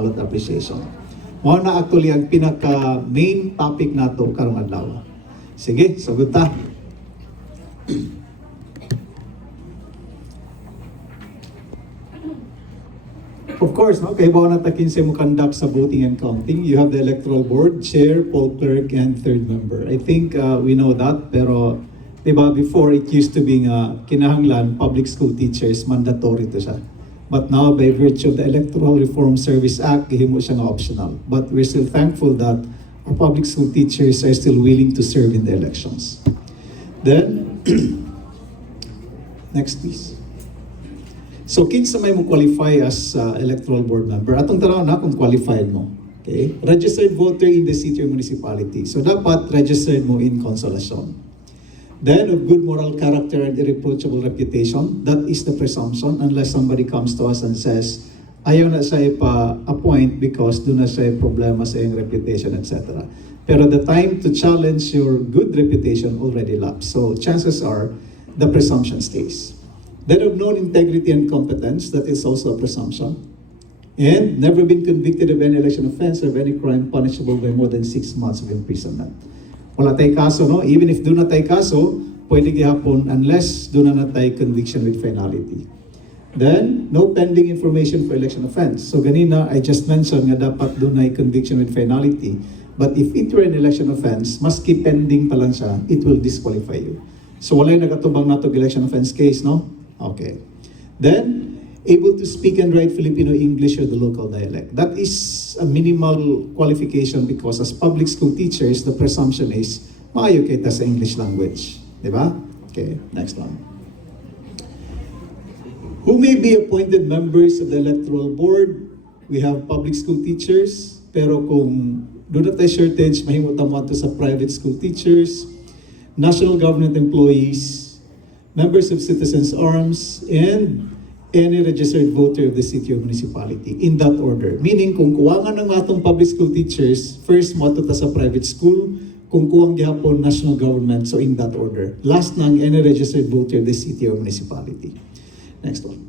ballot appreciation. Mao na actually ang pinaka-main topic nato karong adlaw. Sige, sugod ta. Of course, no, kay bawa na takin sa mo conduct sa voting and counting. You have the electoral board, chair, poll clerk, and third member. I think we know that, pero diba, before it used to be nga kinahanglan public school teachers mandatory to siya. But now by virtue of the Electoral Reform Service Act, gihimo siya nga optional. But we're still thankful that our public school teachers are still willing to serve in the elections. Then next please. So, kinsa may mo qualify as electoral board member? Atong tanaw na kung qualified mo. Okay? Registered voter in the city or municipality. So, dapat registered mo in Consolacion. Then, of good moral character and irreproachable reputation. That is the presumption unless somebody comes to us and says, ayaw na siya ipa-appoint because doon na siya problema sa iyong reputation, etc. Pero the time to challenge your good reputation already lapsed. So, chances are, the presumption stays. That of known integrity and competence, that is also a presumption. And never been convicted of any election offense or of any crime punishable by more than 6 months of imprisonment. Wala tay kaso, no? Even if doon na tay kaso, pwede gihapon unless doon na tay conviction with finality. Then, no pending information for election offense. So ganina, I just mentioned nga dapat doon na conviction with finality. But if it were an election offense, maski pending pa lang siya, it will disqualify you. So wala yung nagatubang nato election offense case, no? Okay. Then, able to speak and write Filipino English or the local dialect. That is a minimal qualification because as public school teachers, the presumption is maayo kita sa English language. Diba? Okay, next one. Who may be appointed members of the electoral board? We have public school teachers, pero kung doon na tayo shortage, mahimutan mo ito sa private school teachers, national government employees, members of citizens' arms, and any registered voter of the city or municipality, in that order. Meaning, kung kuwangan ng atong public school teachers, first mo ta sa private school, kung kuwang gihapon national government, so in that order. Last nang any registered voter of the city or municipality. Next one.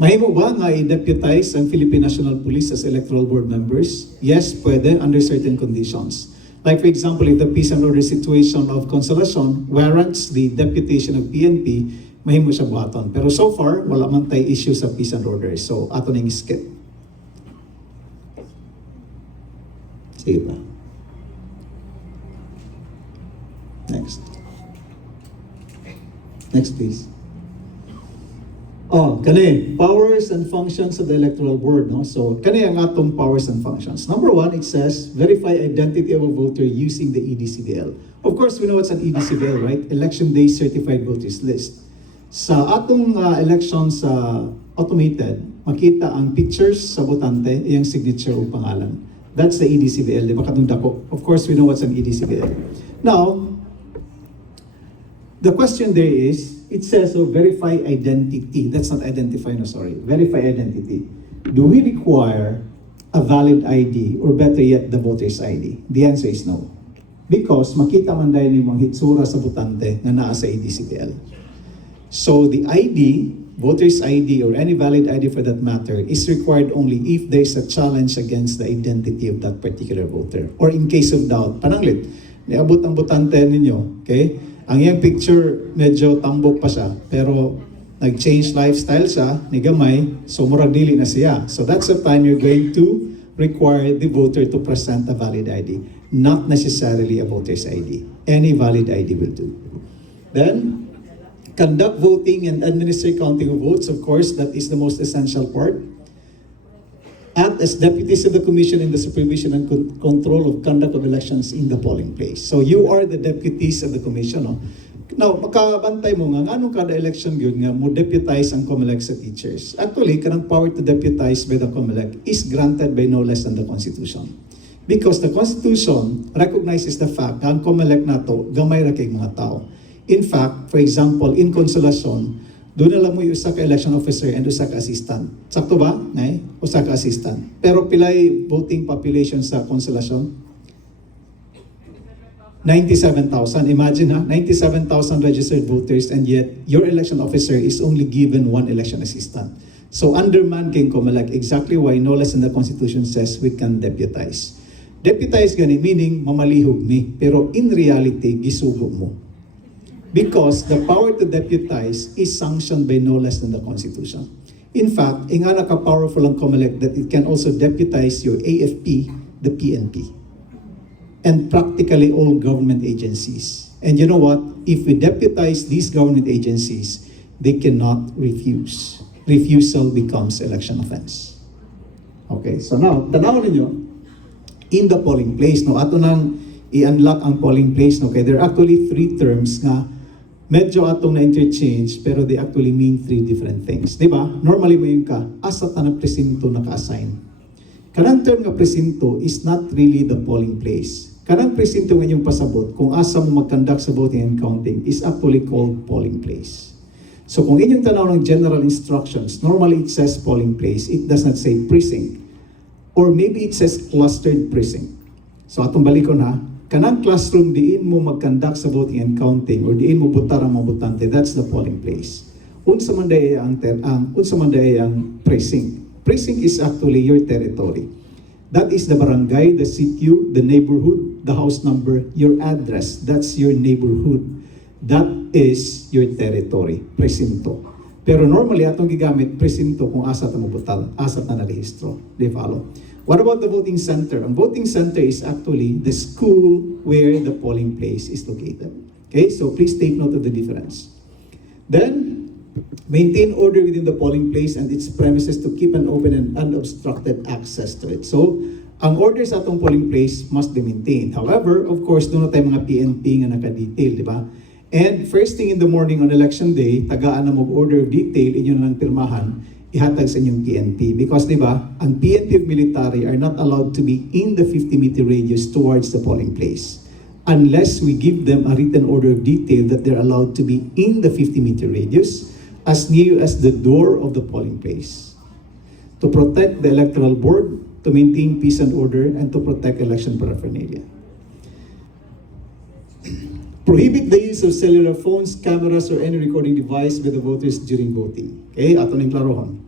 Mahimo ba nga i-deputize ang Philippine National Police as electoral board members? Yes, pwede, under certain conditions. Like for example, if the peace and order situation of Consolacion warrants the deputation of PNP, mahimo siya buhaton. Pero so far, wala man tayo issue sa peace and order. So, ato nang skip. Sige ba? Next. Next, please. Oh, kani, powers and functions of the electoral board, no? So, kani ang atong powers and functions. Number one, it says, verify identity of a voter using the EDCVL. Of course, we know what's an EDCVL, right? Election Day Certified Voters List. Sa atong elections automated, makita ang pictures sa botante, iyang signature o pangalan. That's the EDCVL, di ba katong dako? Of course, we know what's an EDCVL. Now, the question there is, it says, so verify identity. That's not identify, no, sorry. Verify identity. Do we require a valid ID or better yet, the voter's ID? The answer is no. Because makita man dahil ni mga hitsura sa botante na naa sa EDCPL. So the ID, voter's ID or any valid ID for that matter is required only if there is a challenge against the identity of that particular voter. Or in case of doubt, pananglit, niabot ang botante ninyo, okay? Ang iyang picture, medyo tambok pa siya, pero nag-change lifestyle siya, ni gamay, so murag dili na siya. So that's the time you're going to require the voter to present a valid ID, not necessarily a voter's ID. Any valid ID will do. Then, conduct voting and administer counting of votes. Of course, that is the most essential part. Act as deputies of the commission in the supervision and control of conduct of elections in the polling place. So you are the deputies of the commission. No? Now, makabantay mo nga, anong kada election yun nga, mo deputize ang COMELEC sa teachers. Actually, kanang power to deputize by the COMELEC is granted by no less than the Constitution. Because the Constitution recognizes the fact na ang COMELEC nato, gamay ra kay mga tao. In fact, for example, in Consolacion, doon na lang mo yung usa ka election officer and usa ka assistant. Sakto ba? Nay? Usa ka assistant. Pero pilay voting population sa Consolacion? 97,000. Imagine ha, 97,000 registered voters and yet your election officer is only given one election assistant. So underman king Comelec, exactly why no less than the Constitution says we can deputize. Deputize gani meaning mamalihog mi, pero in reality gisugo mo. Because the power to deputize is sanctioned by no less than the Constitution. In fact, inga naka-powerful ang Comelec that it can also deputize your AFP, the PNP, and practically all government agencies. And you know what? If we deputize these government agencies, they cannot refuse. Refusal becomes election offense. Okay, so now, tanawin ninyo, in the polling place, no, ato nang i-unlock ang polling place, no, okay, there are actually three terms nga medyo atong na-interchange, pero they actually mean three different things. Di ba? Normally mo yung ka, asa tanang presinto naka-assign. Kanang term nga presinto is not really the polling place. Kanang presinto nga yung pasabot, kung asa mo mag-conduct sa voting and counting, is actually called polling place. So kung inyong tanaw ng general instructions, normally it says polling place, it does not say precinct. Or maybe it says clustered precinct. So atong balikon ha, kanang classroom diin mo mag-conduct sa voting and counting or diin mo butar ang mga botante, that's the polling place. Unsa man day ang precinct. Precinct is actually your territory. That is the barangay, the CQ, the neighborhood, the house number, your address. That's your neighborhood. That is your territory, presinto. Pero normally, atong gigamit, presinto kung asa ta mabutal, asa ta narehistro. They follow. What about the voting center? Ang voting center is actually the school where the polling place is located. Okay, so please take note of the difference. Then, maintain order within the polling place and its premises to keep an open and unobstructed access to it. So, ang order sa atong polling place must be maintained. However, of course, doon na tayo mga PNP nga naka-detail, di ba? And first thing in the morning on election day, tagaan na mag-order of detail, inyo na ng pirmahan, ihatag sa inyong PNP. Because, di ba, ang PNP of military are not allowed to be in the 50-meter radius towards the polling place unless we give them a written order of detail that they're allowed to be in the 50-meter radius as near as the door of the polling place to protect the electoral board, to maintain peace and order, and to protect election paraphernalia. Prohibit the use of cellular phones, cameras, or any recording device by the voters during voting. Okay, ato ning klarohon.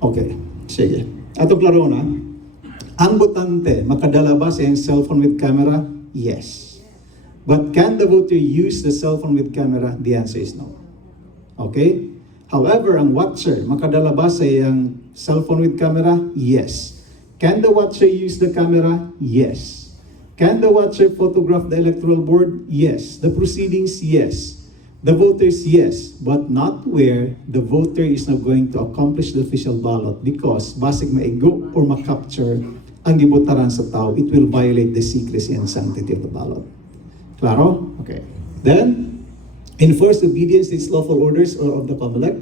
Okay, sige. Ato klarohon ha. Ang botante, makadala ba sa cellphone with camera? Yes. But can the voter use the cell phone with camera? The answer is no. Okay? However, ang watcher, makadala ba sa iyang cellphone with camera? Yes. Can the watcher use the camera? Yes. Can the watcher photograph the electoral board? Yes. The proceedings? Yes. The voters? Yes. But not where the voter is now going to accomplish the official ballot because basig maigo or makapture ang gibotaran sa tao, it will violate the secrecy and sanctity of the ballot. Claro? Okay. Then, enforce obedience to its lawful orders or of the Comelec.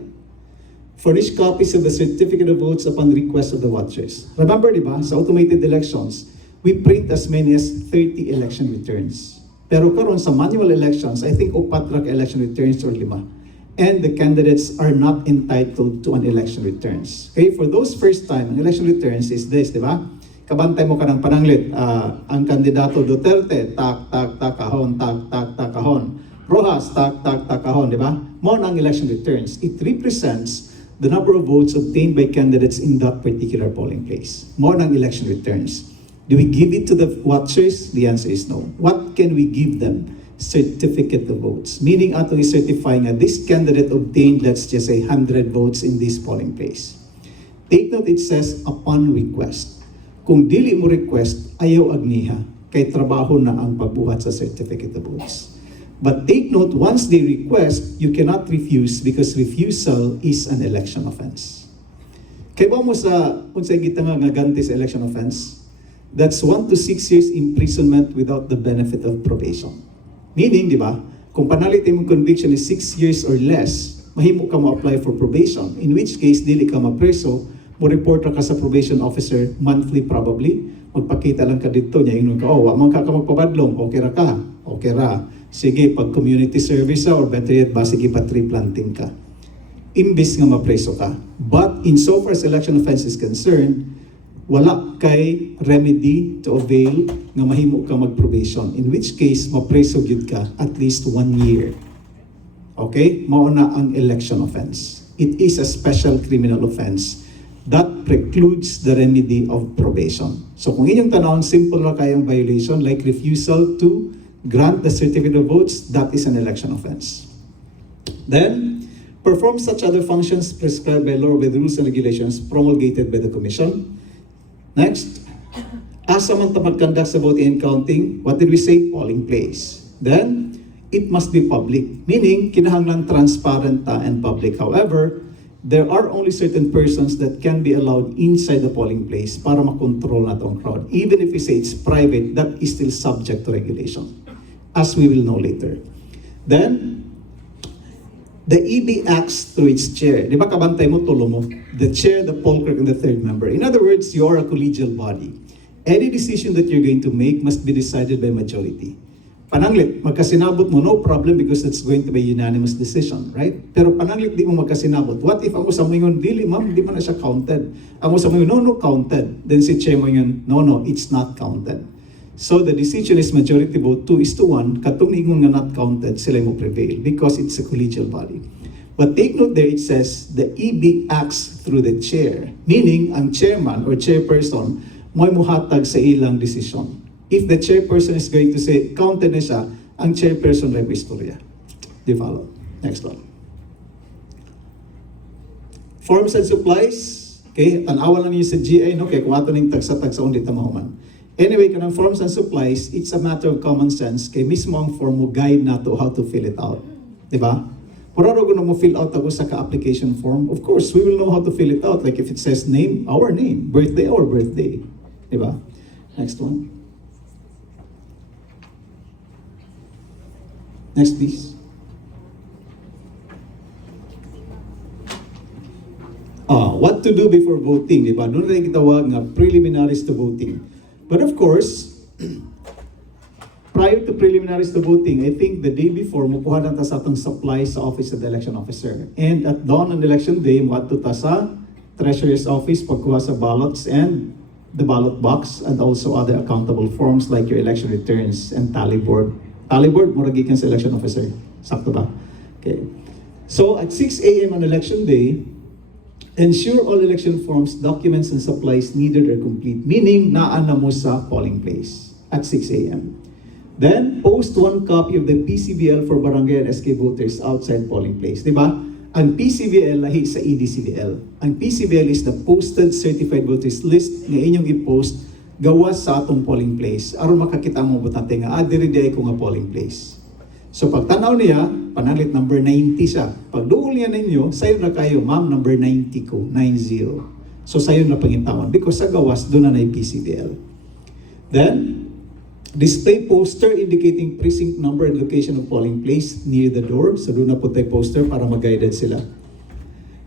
Furnish copies of the certificate of votes upon request of the watchers. Remember, di ba, sa automated elections, we print as many as 30 election returns. Pero karon sa manual elections, I think upat ra ka election returns or 5. And the candidates are not entitled to an election returns. Okay, for those first time, ang election returns is this, di ba? Kabantay mo ka ng pananglit, ang kandidato Duterte, tak, tak, tak, kahon, tak, tak, tak, kahon. Rojas, tak, tak, tak, kahon, di ba? Mo ang election returns. It represents the number of votes obtained by candidates in that particular polling place. More than election returns. Do we give it to the watchers? The answer is no. What can we give them? Certificate of votes. Meaning atong certifying that this candidate obtained, let's just say, 100 votes in this polling place. Take note, it says, upon request. Kung dili mo request, ayaw agniha, kay trabaho na ang pagbuhat sa certificate of votes. But take note, once they request, you cannot refuse because refusal is an election offense. Kaya ba mo sa, kung sa gita nga ganti sa election offense, that's 1 to 6 years imprisonment without the benefit of probation. Meaning, di ba, kung panalit yung conviction is 6 years or less, mahimo ka mo-apply for probation. In which case, dili ka ma-preso, mo report ka sa probation officer monthly probably, magpakita lang ka dito niya, ingon ka, oh, wamang ka magpabadlong, okay ra ka, okay ra. Sige, pag community service or better yet, ba, sige pa tree planting ka. Imbis nga mapreso ka. But insofar as election offense is concerned, wala kay remedy to avail nga mahimo ka mag-probation. In which case, mapreso gyud ka at least 1 year. Okay? Mao na ang election offense. It is a special criminal offense that precludes the remedy of probation. So kung inyong tanawon, simple ra kayang violation like refusal to grant the certificate of votes, that is an election offense. Then, perform such other functions prescribed by law with rules and regulations promulgated by the Commission. Next, asa man ta magconduct sa voting and counting, what did we say? Polling place. Then, it must be public, meaning kinahanglan transparent and public. However, there are only certain persons that can be allowed inside the polling place para makontrol na tong crowd. Even if we say it's private, that is still subject to regulation, as we will know later. Then, the EB acts through its chair. Di ba kabantay mo, tulo mo? The chair, the poll clerk, and the third member. In other words, you are a collegial body. Any decision that you're going to make must be decided by majority. Pananglit, magkasinabot mo, no problem because it's going to be a unanimous decision, right? Pero pananglit, di mo magkasinabot. What if ako sa mo yun, dili ma'am, di man na siya counted. Ako sa mo yun, no, counted. Then si chair mo yun, no, it's not counted. So the decision is majority vote 2:1, katong ingon nga not counted, sila mo prevail because it's a collegial body. But take note there, it says the EB acts through the chair, meaning ang chairman or chairperson mo'y muhatag sa ilang decision. If the chairperson is going to say, counted na siya, ang chairperson may istorya. Di follow? Next one. Forms and supplies. Okay, tanawan lang niyo sa GA, no? Kaya kung ato ning tagsa-tagsa ulit na mahuman. Anyway, kanang forms and supplies, it's a matter of common sense. Kay mismo ang form mo guide na to how to fill it out. Di ba? Puraro ko na mo fill out ako sa ka-application form. Of course, we will know how to fill it out. Like if it says name, our name. Birthday, our birthday. Di ba? Next one. Next, please. What to do before voting, di ba? Doon rin kitawag nga preliminaries to voting. But of course, prior to preliminaries to voting, I think the day before, mukuha na ta sa atong supply sa office of the election officer. And at dawn on election day, muadto ta sa treasurer's office, pagkuha sa ballots and the ballot box, and also other accountable forms like your election returns and tally board. Tally board, mura gikan sa election officer. Sakto ba? Okay. So at 6 a.m. on election day, ensure all election forms, documents, and supplies needed are complete, meaning naan na mo sa polling place at 6 a.m. Then, post one copy of the PCVL for barangay and SK voters outside polling place. Diba? Ang PCVL lahi sa EDCVL. Ang PCVL is the Posted Certified Voters List na inyong i-post gawas sa atong polling place aron makakita mo butante nga diri ko nga polling place. So pag tanaw niya, panalit number 90 siya. Pag duol niya ninyo, sayo na kayo, ma'am, number 90 ko, 90. So sayo na pangintawan because sa gawas doon na PCVL. Then, display poster indicating precinct number and location of polling place near the door. So doon na po tayo poster para mag-guided sila.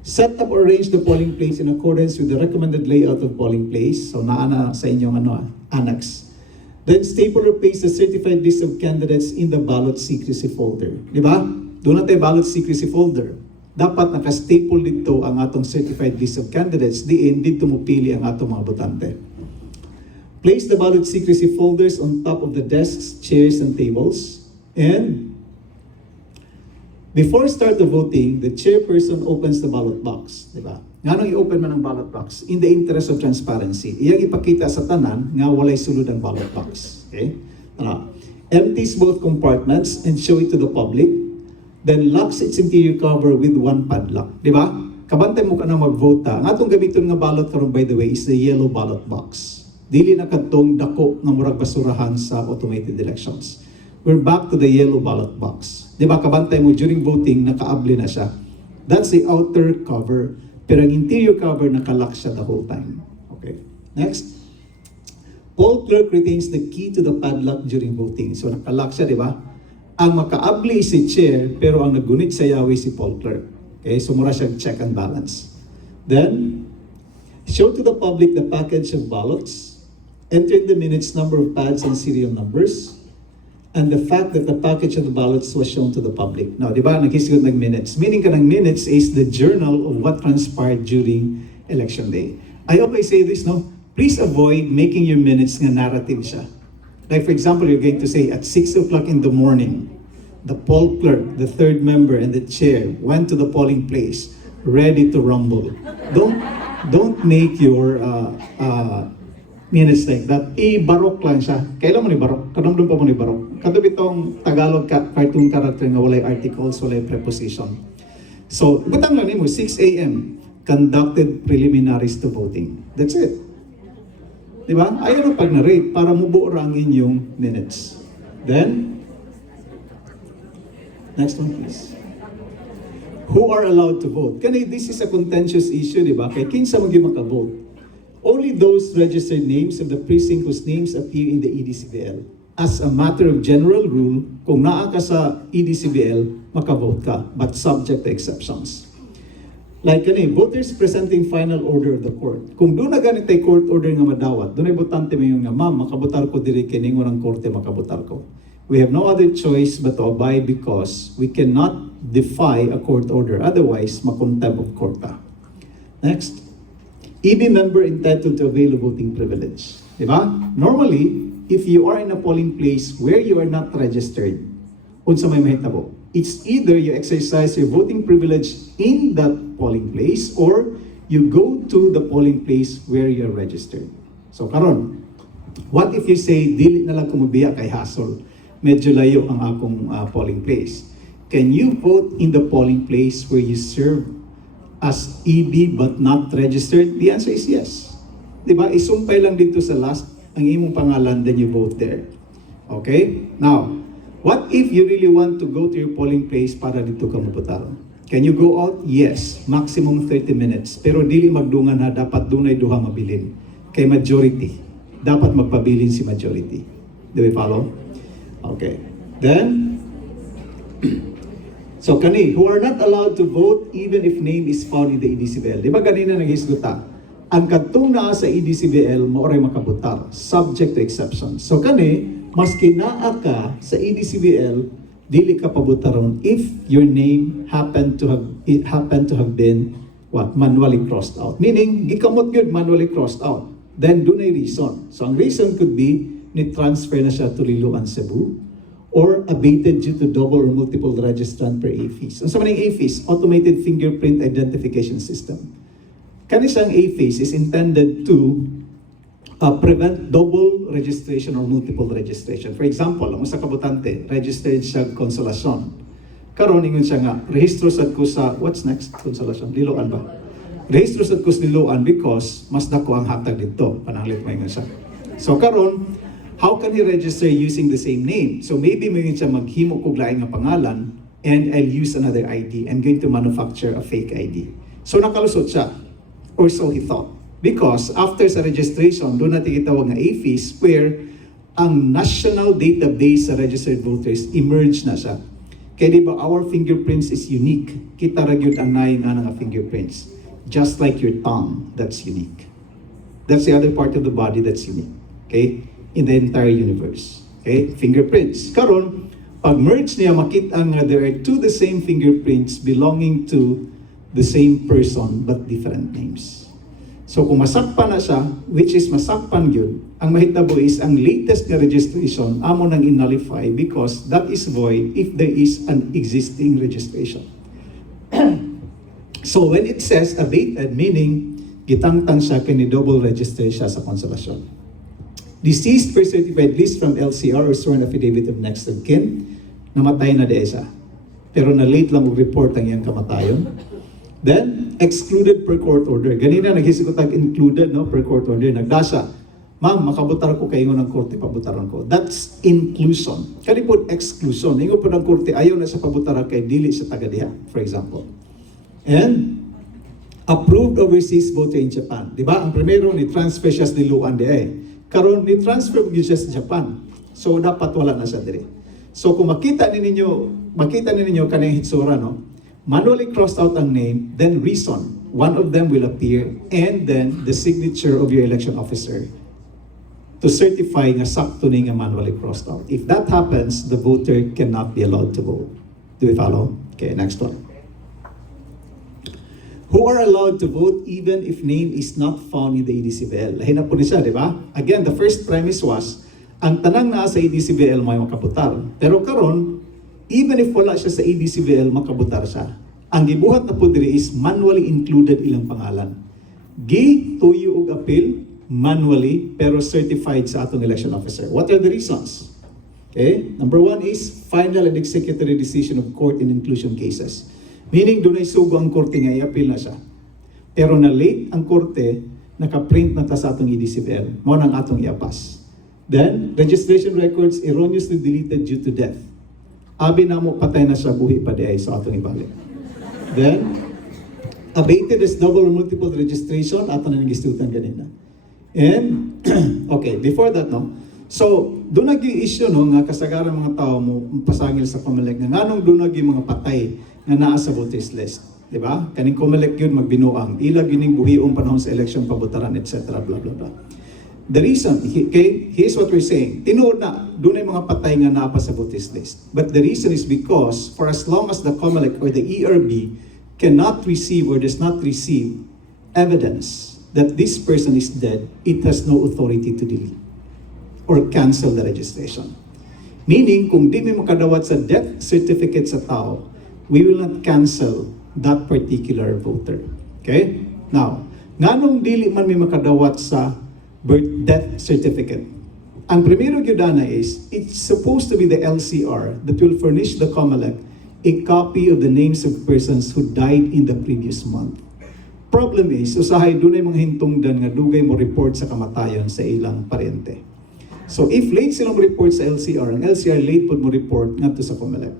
Set up or arrange the polling place in accordance with the recommended layout of polling place. So naana sa inyong annex. Then staple or paste the certified list of candidates in the ballot secrecy folder. Di ba? Doon na tayo ballot secrecy folder. Dapat naka-staple dito ang atong certified list of candidates. Diin, dito mo pili ang atong mga botante. Place the ballot secrecy folders on top of the desks, chairs, and tables. And before start the voting, the chairperson opens the ballot box. Di ba? Nga nung i-open man ang ballot box, in the interest of transparency, iyang ipakita sa tanan nga walay sulod ang ballot box. Okay? Empties both compartments and show it to the public, then locks its interior cover with one padlock. Di ba? Kabantay mo ka na mag-vote ta. Ang atong gamiton nga ballot karon, by the way, is the yellow ballot box. Dili na kadtong dako nga murag basurahan sa automated elections. We're back to the yellow ballot box. Di ba? Kabantay mo during voting, nakaabli na siya. That's the outer cover. Pero ang interior cover, nakalock siya the whole time. Okay. Next. Poll clerk retains the key to the padlock during voting. So nakalock siya, di ba? Ang makaabli si chair, pero ang nagunit sa yawi si poll clerk. Okay, so mura siyang check and balance. Then, show to the public the package of ballots. Enter in the minutes number of pads and serial numbers. And the fact that the package of the ballots was shown to the public. Now, di ba, naghisigod ng minutes. Meaning ka ng minutes is the journal of what transpired during election day. I always say this, no? please avoid making your minutes nga narrative siya. Like for example, you're going to say at 6 o'clock in the morning, the poll clerk, the third member, and the chair went to the polling place, ready to rumble. Don't make your minutes like that. I-barok lang siya. Kailan mo ni barok? Kanamdum pa mo ni barok. Kato bitong Tagalog cartoon character nga walay articles, walay preposition. So, butang lang nimo 6 a.m. conducted preliminaries to voting. That's it. Diba? Ayaw na pag-narrate para mubuo ang inyong minutes. Then, next one please. Who are allowed to vote? Kani, this is a contentious issue, diba? Kaya kinsa mo gyud maka-vote. Only those registered names of the precinct whose names appear in the EDCBL. As a matter of general rule, kung naa ka sa EDCBL, maka-vote ka, but subject to exceptions. Like kani, voters presenting final order of the court. Kung doon na ganit ay court order nga madawat, doon ay botante mo yung nga, ma'am, makabutar ko diri kini ng korte, makabutar ko. We have no other choice but to abide because we cannot defy a court order. Otherwise, makontempt of court ka. Next. EB member entitled to avail of voting privilege. Diba? Normally, if you are in a polling place where you are not registered, unsa may mahitabo, it's either you exercise your voting privilege in that polling place or you go to the polling place where you're registered. So karon, what if you say, dili na lang kumubiya kay hassle, medyo layo ang akong polling place. Can you vote in the polling place where you serve as EB but not registered? The answer is yes. Diba? Isumpay lang dito sa last ang imong pangalan, then you vote there. Okay? Now, what if you really want to go to your polling place para dito ka mabutar? Can you go out? Yes. Maximum 30 minutes. Pero dili magdungan na dapat dunay duha mabilin. Kay majority. Dapat magpabilin si majority. Do we follow? Okay. Then, so kani, who are not allowed to vote even if name is found in the EDCBL. Di ba ganina nag-isguta? Ang kadtong naa sa EDCBL, maoray makabutar, subject to exception. So kani, maski naa ka sa EDCBL, dili ka pabutaron if your name happened to have been what, manually crossed out. Meaning, gikamot yun, manually crossed out. Then, dun ay reason. So, ang reason could be, ni-transfer na siya to Liloan, Cebu, or abated due to double or multiple registrant per AFIS. Ang sa maning AFIS, Automated Fingerprint Identification System. Kanisang AFIS is intended to prevent double registration or multiple registration. For example, ang usa ka botante, registered siya Consolacion. Karon ingon siya nga, rehistro sad ko sa, what's next? Consolacion, Liloan ba? Rehistro sad ko sa Liloan because mas dako ang hatag dito. Pananglit mo ingon siya. So karon, how can he register using the same name? So maybe may siya maghimo kog laing nga pangalan and I'll use another ID. I'm going to manufacture a fake ID. So nakalusot siya. Or so he thought. Because after sa registration, doon natin itawag nga AFIS where ang national database sa registered voters emerge na siya. Kaya di ba our fingerprints is unique. Kita ra gyud ang naay nga nga fingerprints. Just like your tongue, that's unique. That's the other part of the body that's unique. Okay? In the entire universe. Okay? Fingerprints. Karon, pag merge niya, makita nga there are two the same fingerprints belonging to the same person but different names. So kung masakpan na siya, which is masakpan yun, ang mahitabo is ang latest na registration amo nang in-nullify because that is void if there is an existing registration. So when it says abated, meaning gitangtang siya kini double register siya sa Consolacion. Deceased per certified list from LCR or sworn affidavit of next of kin, namatay na de siya. Pero na late lang mag-report ang iyang kamatayon. Then, excluded per court order. Ganina, naghisikotag included no, per court order. Nagdasa, ma'am, makabutar ko kayo ng korte, pabutaran ko. That's inclusion. Kani po exclusion. Ingo po ng korte, ayaw na sa pabutaran kay dili sa tagadiha, for example. And, approved overseas voter in Japan. Diba? Ang primero, ni-transfer siya sa Liloan de karon ni-transfer siya sa Japan. So, dapat wala na siya dire. So, kung makita ninyo kanang hitsura, no? Manually crossed out ang name, then reason. One of them will appear, and then the signature of your election officer to certify nga sakto ni nga manually crossed out. If that happens, the voter cannot be allowed to vote. Do we follow? Okay, next one. who are allowed to vote even if name is not found in the EDCBL. Lahin na po niya, di ba? Again, the first premise was, ang tanang naa sa EDCBL may makabutar. Pero karon, even if wala siya sa EDCBL, makabutar siya. Ang gibuhat na po diri is manually included ilang pangalan. Tuyo og appeal, manually, pero certified sa atong election officer. What are the reasons? Okay? Number one is final and executory decision of court in inclusion cases. Meaning, doon ay sugo ang korte nga, i-appeal na siya. Pero na late ang korte, nakaprint na ta sa atong EDCBL. Mo nang atong iapas. Then, registration records erroneously deleted due to death. Abi na mo, patay na siya, buhi pa di ay sa atong ibalik. Then, abated as double or multiple registration, ato na nag-istutan ganina. And, okay, before that, no? So, doon nag-i-issue, no, nga kasagaran mga tao mo, pasangil sa Comelec, nga nganong doon mga patay nga naa sa voters list. Diba? Kaning Comelec yun magbinuang. Ilag yun yung buhiong panahon sa election, pabutaran, etc. Blah, blah, blah. The reason, okay, here's what we're saying. Tinuod na, doon ay mga patay nga naa pa sa voters list. But the reason is because, for as long as the Comelec or the ERB cannot receive or does not receive evidence that this person is dead, it has no authority to delete or cancel the registration. Meaning, kung di may makadawat sa death certificate sa tao, we will not cancel that particular voter. Okay? Now, nganong dili man may makadawat sa death certificate? Ang primero gyudana is, it's supposed to be the LCR that will furnish the Comelec a copy of the names of persons who died in the previous month. Problem is, usahay dunay mga hintungdan nga dugay mo report sa kamatayon sa ilang parente. So if late silang report sa LCR, ang LCR late po mo report ngadto sa Comelec.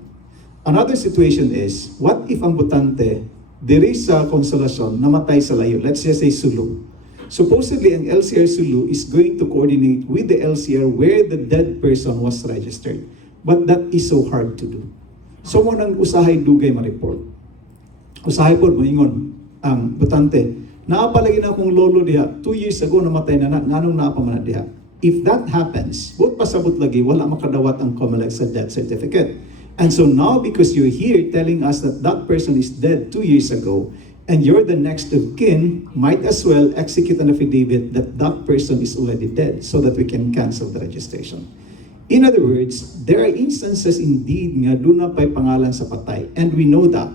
Another situation is, what if ang botante diri sa Konsolasyon namatay sa layo? Let's just say Sulu. Supposedly, ang LCR Sulu is going to coordinate with the LCR where the dead person was registered. But that is so hard to do. So mo nang usahay dugay ma-report. Usahay po moingon ang botante. Naapalagi na akong lolo diha, 2 years ago namatay na nanong naapamana diha. If that happens, what pasabot lagi, wala makadawat ang Comelec sa death certificate. And so now, because you're here telling us that that person is dead 2 years ago, and you're the next of kin, might as well execute an affidavit that that person is already dead so that we can cancel the registration. In other words, there are instances indeed nga doon na pa'y pangalan sa patay, and we know that.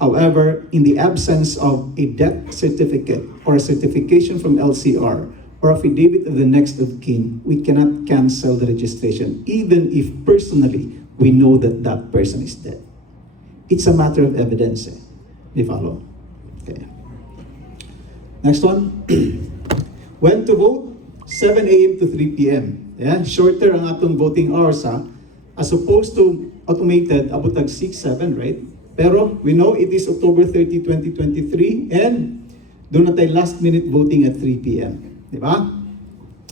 However, in the absence of a death certificate or a certification from LCR, or affidavit of the next of kin, we cannot cancel the registration, even if personally we know that that person is dead. It's a matter of evidence. Di follow? Okay. Next one. When to vote? 7 a.m. to 3 p.m. Yeah? Shorter ang atong voting hours, ha? As opposed to automated, abutag 6, 7, right? Pero we know it is October 30, 2023, and doon na tayo last minute voting at 3 p.m. Di ba?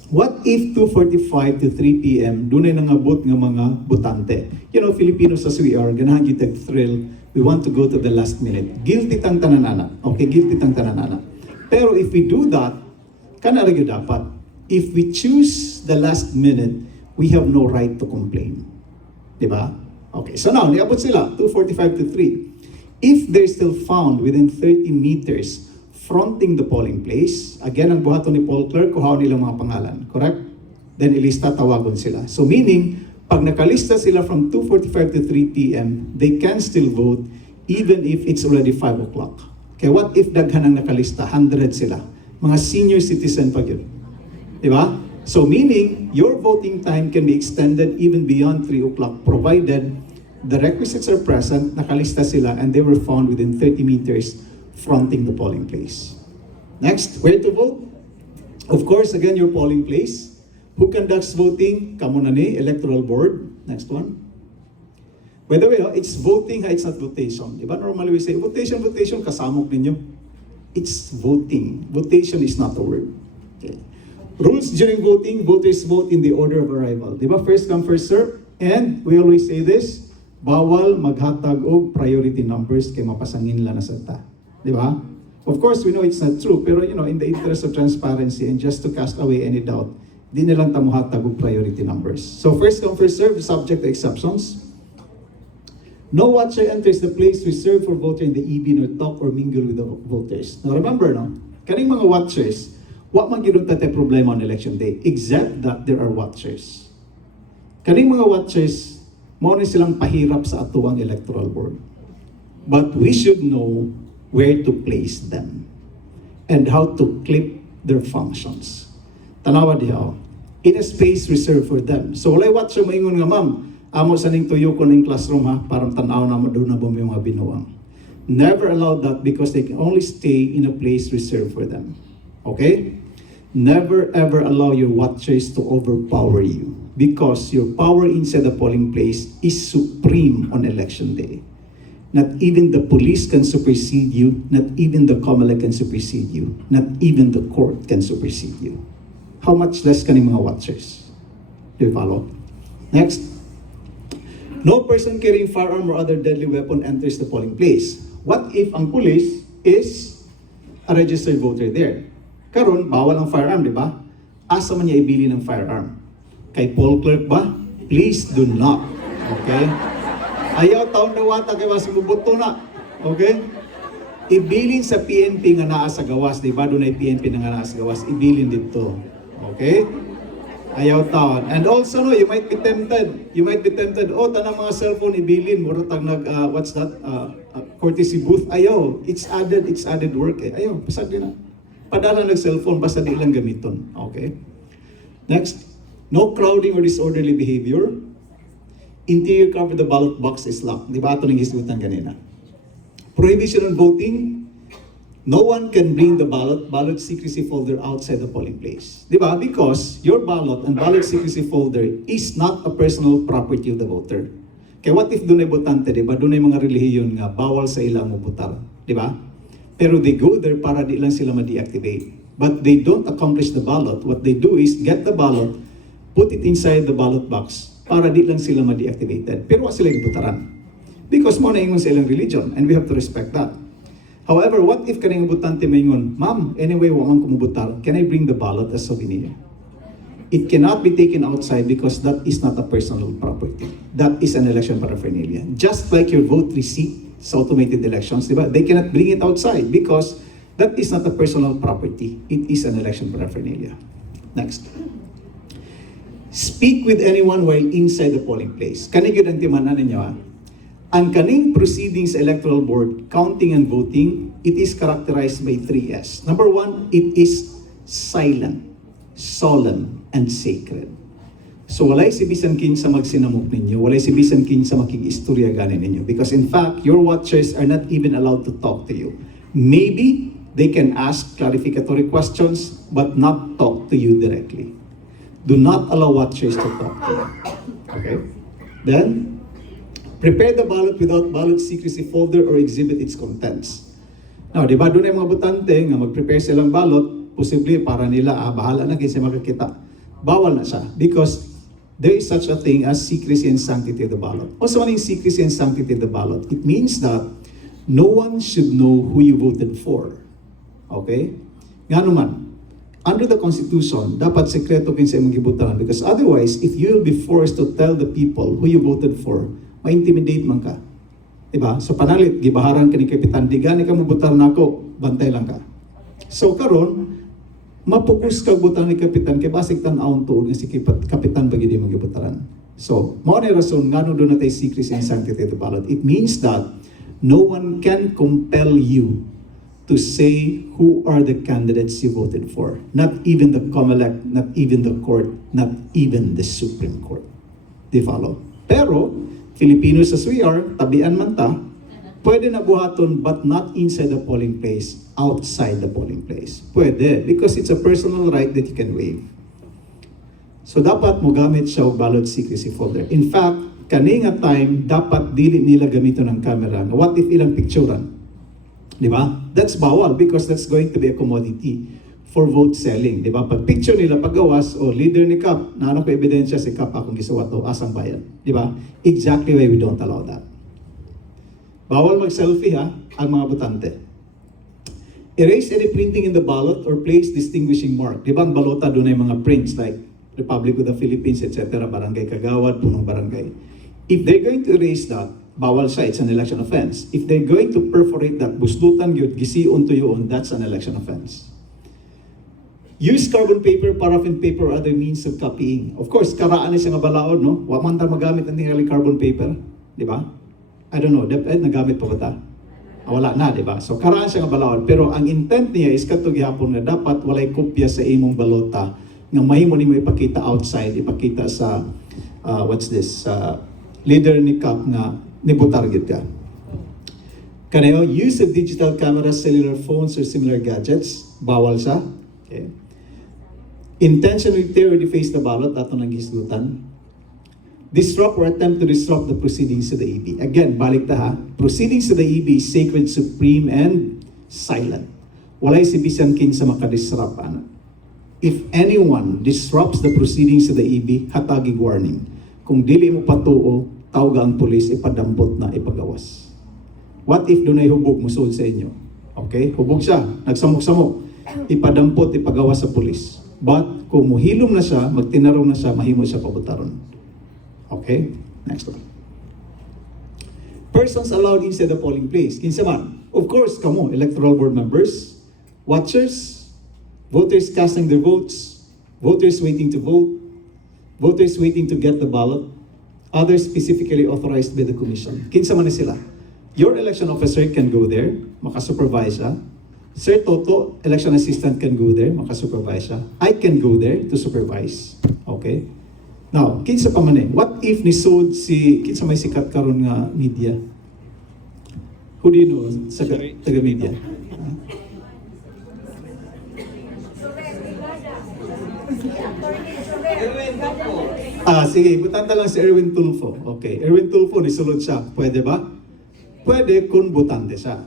What if 2:45 to 3 p.m. doon ay nangabot ng mga botante? You know, Filipinos as we are, ganahan kita thrill, we want to go to the last minute. Guilty tang tananana. Okay, guilty tang tananana. Pero if we do that, kanaragyo dapat. If we choose the last minute, we have no right to complain. Di ba? Okay, so now, niabot sila, 2:45 to 3. If they're still found within 30 meters fronting the polling place, again, ang buhaton ni Paul Clerk, kuhaw nilang mga pangalan, correct? Then ilista, tawagon sila. So meaning, pag nakalista sila from 2:45 to 3 p.m., they can still vote even if it's already 5 o'clock. Okay, what if daghan ang nakalista? 100 sila. Mga senior citizen pa yun. Di ba? So meaning, your voting time can be extended even beyond 3 o'clock, provided the requisites are present, nakalista sila, and they were found within 30 meters fronting the polling place. Next, where to vote? Of course, again, your polling place. Who conducts voting? Kamo na ni, Electoral Board. Next one. By the way, it's voting, it's not votation. Diba? Normally we say, votation, kasamok ninyo. It's voting. Votation is not a word. Okay. Rules during voting, voters vote in the order of arrival. Diba? First come, first serve. And we always say this, bawal maghatag og priority numbers kay mapasangin la na sa. Di ba? Of course, we know it's not true, pero you know, in the interest of transparency and just to cast away any doubt, di nilang tamuhatag og priority numbers. So first come, first serve, subject to exceptions. No watcher enters the place reserved for voter in the EB nor talk or mingle with the voters. Now remember, no? Kaning mga watchers, wa man gyud tay problema on election day, except that there are watchers. Kaning mga watchers, mao ni silang pahirap sa atuang electoral board. But we should know where to place them and how to clip their functions. Tanawa diha, in a space reserved for them. So walay watcher maingon nga, ma'am, amo sa ning tuyo ko ning classroom ha, parang tanaw na mo doon na bumi mga binuang. Never allow that because they can only stay in a place reserved for them. Okay? Never ever allow your watchers to overpower you because your power inside the polling place is supreme on election day. Not even the police can supersede you, not even the COMELEC can supersede you, not even the court can supersede you. How much less can yung mga watchers? Do you follow? Next. No person carrying firearm or other deadly weapon enters the polling place. What if ang police is a registered voter there? Karon, bawal ang firearm, di ba? Asa man niya ibili ng firearm? Kay poll clerk ba? Please do not. Okay? Ayaw taon na wata kay mas mubuto na. Okay? Ibilin sa PNP nga naa sa gawas, di ba? Doon ay PNP na nga naa sa gawas. Ibilin dito. Okay? Ayaw taon. And also, no, you might be tempted. You might be tempted, oh, tanang mga cellphone ibilin. Mura tag nag, what's that? Courtesy booth. Ayaw. It's added work eh. Ayaw. Pasag din na. Padala nag-cellphone, basta di lang gamiton. Okay? Next. No crowding or disorderly behavior. Interior cover the ballot box is locked. Di ba ito nang hisgutan kanina? Prohibition on voting. No one can bring the ballot secrecy folder outside the polling place. Di ba? Because your ballot and ballot secrecy folder is not a personal property of the voter. Kaya what if doon ay botante, di ba? Doon ay mga relihiyon nga bawal sa ilang mubutar. Di ba? Pero they go there para di lang sila ma-deactivate. But they don't accomplish the ballot. What they do is get the ballot, put it inside the ballot box para di lang sila ma-deactivated. Pero wa sila ibutaran. Because mo na ingon sa ilang religion and we have to respect that. However, what if kaning butante maingon, ma'am, anyway, wa man kumubutar, can I bring the ballot as souvenir? It cannot be taken outside because that is not a personal property. That is an election paraphernalia. Just like your vote receipt sa automated elections, diba? They cannot bring it outside because that is not a personal property. It is an election paraphernalia. Next. Speak with anyone while inside the polling place. Kanig yun ang timanan ninyo, ha? Ang kaning proceedings sa electoral board, counting and voting, it is characterized by 3 S. Number 1, it is silent, solemn, and sacred. So walay si bisan kinsa magsinamok ninyo, walay si bisan kinsa makikistorya ganin ninyo. Because in fact, your watchers are not even allowed to talk to you. Maybe they can ask clarificatory questions, but not talk to you directly. Do not allow watchers to talk to you. Okay? Then, prepare the ballot without ballot secrecy folder or exhibit its contents. Now, di ba doon ay mga botante nga mag-prepare silang ballot, posible para nila, bahala na kasi makakita. Bawal na siya because there is such a thing as secrecy and sanctity of the ballot. Also, ano yung secrecy and sanctity of the ballot? It means that no one should know who you voted for. Okay? Nga naman, under the Constitution, dapat sekreto kin sa imong gibutaran because otherwise, if you will be forced to tell the people who you voted for, ma-intimidate man ka. Diba? So panalit, gibaharan ka ni Kapitan, di gani ka mabutar na ako, bantay lang ka. So karon, mapokus ka butar ni Kapitan, kay basig tan-aon tuod nga si Kapitan bagi di magibutaran. So, mao ni rason ngano do natay secrecy and sanctity of the ballot. It means that no one can compel you to say who are the candidates you voted for. Not even the COMELEC, not even the court, not even the Supreme Court. Di follow? Pero, Filipinos as we are, tabian man ta, pwede na buhaton but not inside the polling place, outside the polling place. Pwede, because it's a personal right that you can waive. So dapat mo gamit siya og ballot secrecy folder. In fact, kani nga time, dapat dili nila gamiton ng camera. What if ilang picturean? Di ba? That's bawal because that's going to be a commodity for vote selling. Di ba? Pag picture nila, paggawas, o leader ni Kap, na ano ko ebidensya si Kap akong gisuwa to, asang bayan. Di ba? Exactly why we don't allow that. Bawal mag-selfie ha, ang mga botante. Erase any printing in the ballot or place distinguishing mark. Di ba ang balota doon ay mga prints like Republic of the Philippines, etc., Barangay Kagawad, Punong Barangay. If they're going to erase that, bawal siya, it's an election offense. If they're going to perforate that, busdutan yun, gisiun to yun, that's an election offense. Use carbon paper, paraffin paper, or other means of copying. Of course, karaan na siya nga balaod, no? Wa man ta magamit ang tingali carbon paper, di ba? I don't know, DepEd, nagamit pa ba ta? Wala na, di ba? So, karaan siya nga balaod. Pero ang intent niya is katong gihapon nga dapat walay kopya sa imong balota nga mahimo nimo ipakita outside, ipakita sa, leader ni CAP nga nipo-target ka. Kanayo, use of digital cameras, cellular phones, or similar gadgets, bawal siya. Okay. Intentionally tear or deface the ballot, ato nang gisgutan. Disrupt or attempt to disrupt the proceedings of the EB. Again, balik ta ha. Proceedings of the EB is sacred, supreme, and silent. Walay si bisan kinsa makadisrupt ana. If anyone disrupts the proceedings of the EB, hatagig warning. Kung dili mo patuo, tawag ang pulis, ipadampot na, ipagawas. What if dunay hubog musod sa inyo? Okay? Hubog siya, nagsamok-samok. Ipadampot, ipagawas sa pulis. But kung muhilom na siya, magtinarong na siya, mahimo siya pabutaron. Okay? Next one. Persons allowed inside the polling place. Kinsa man? Of course, kamo, electoral board members, watchers, voters casting their votes, voters waiting to vote, voters waiting to get the ballot, others specifically authorized by the commission. Kinsa man ni sila? Your election officer can go there, makasupervise siya. Sir Toto, election assistant can go there, makasupervise siya. I can go there to supervise. Okay? Now, kinsa pa man eh? What if nisod si, kinsa may sikat karon nga media? Who do you know sa taga-media? Sige, butanta lang si Erwin Tulfo. Okay, Erwin Tulfo, nisulod siya. Pwede ba? Pwede kung butante siya.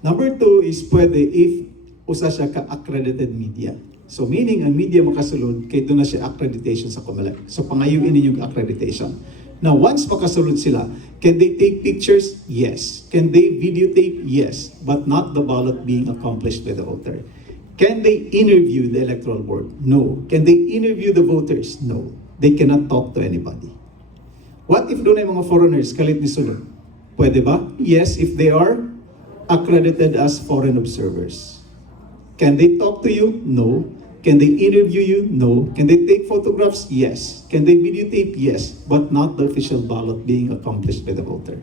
Number 2 is pwede if usa siya ka-accredited media. So meaning, ang media makasulod, kaya doon na siya accreditation sa COMELEC. So pangayuin ninyong accreditation. Now, once makasulod sila, can they take pictures? Yes. Can they videotape? Yes. But not the ballot being accomplished by the voter. Can they interview the electoral board? No. Can they interview the voters? No. They cannot talk to anybody. What if doon ay mga foreigners, kalit ni sulod? Pwede ba? Yes, if they are accredited as foreign observers. Can they talk to you? No. Can they interview you? No. Can they take photographs? Yes. Can they videotape? Yes. But not the official ballot being accomplished by the voter.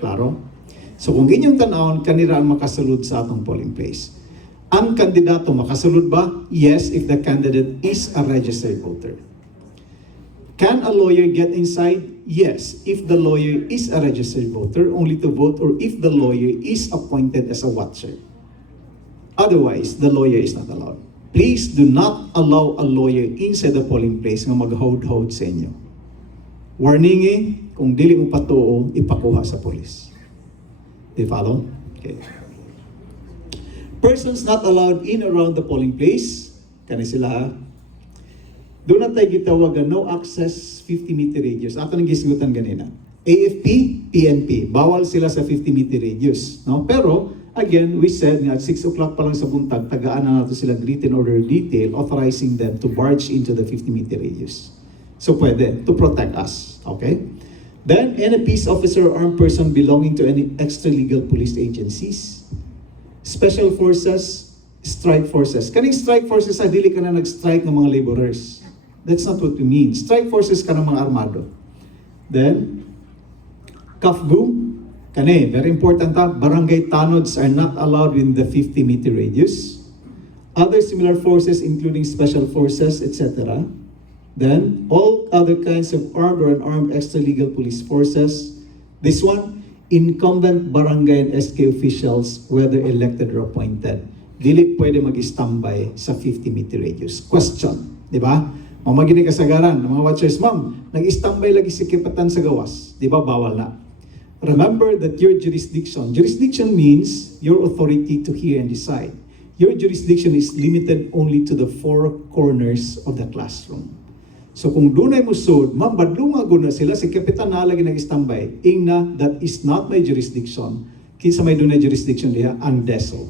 Klaro? So kung inyong tanawon, kanira ang makasulod sa atong polling place. Ang kandidato makasulod ba? Yes, if the candidate is a registered voter. Can a lawyer get inside? Yes, if the lawyer is a registered voter, only to vote, or if the lawyer is appointed as a watcher. Otherwise, the lawyer is not allowed. Please do not allow a lawyer inside the polling place nga mag-hold-hold sa inyo. Warning eh, kung dili mo patuo, ipakuha sa polis. Do you follow? Okay. Persons not allowed in or around the polling place, kani sila ha? Doon na tayo gitawag no access 50-meter radius. Ato nang gisgutan ganina. AFP, PNP, bawal sila sa 50-meter radius. No? Pero, again, we said nga at 6 o'clock pa lang sa buntag, tagaan na nato sila written order detail authorizing them to barge into the 50-meter radius. So pwede, to protect us. Okay? Then, any peace officer or armed person belonging to any extra-legal police agencies, special forces, strike forces. Kaning strike forces, dili ka na nag-strike ng mga laborers. That's not what we mean. Strike forces ka ng mga armado. Then, CAFGU, kani, very important ha, barangay tanods are not allowed within the 50-meter radius. Other similar forces, including special forces, etc. Then, all other kinds of armed or unarmed extra-legal police forces. This one, incumbent barangay and SK officials, whether elected or appointed. Dili pwede mag-standby sa 50-meter radius. Question, di ba? Mamagini kasagaran ng mga watchers, ma'am, nag-standby lagi si kipatan sa gawas. Di ba? Bawal na. Remember that your jurisdiction means your authority to hear and decide. Your jurisdiction is limited only to the 4 corners of the classroom. So kung dunay musod, ma'am, badlungago na sila, si kapitan na lagi nag-standby, ingna, that is not my jurisdiction. Kinsa may dunay jurisdiction diha? Ang DESO.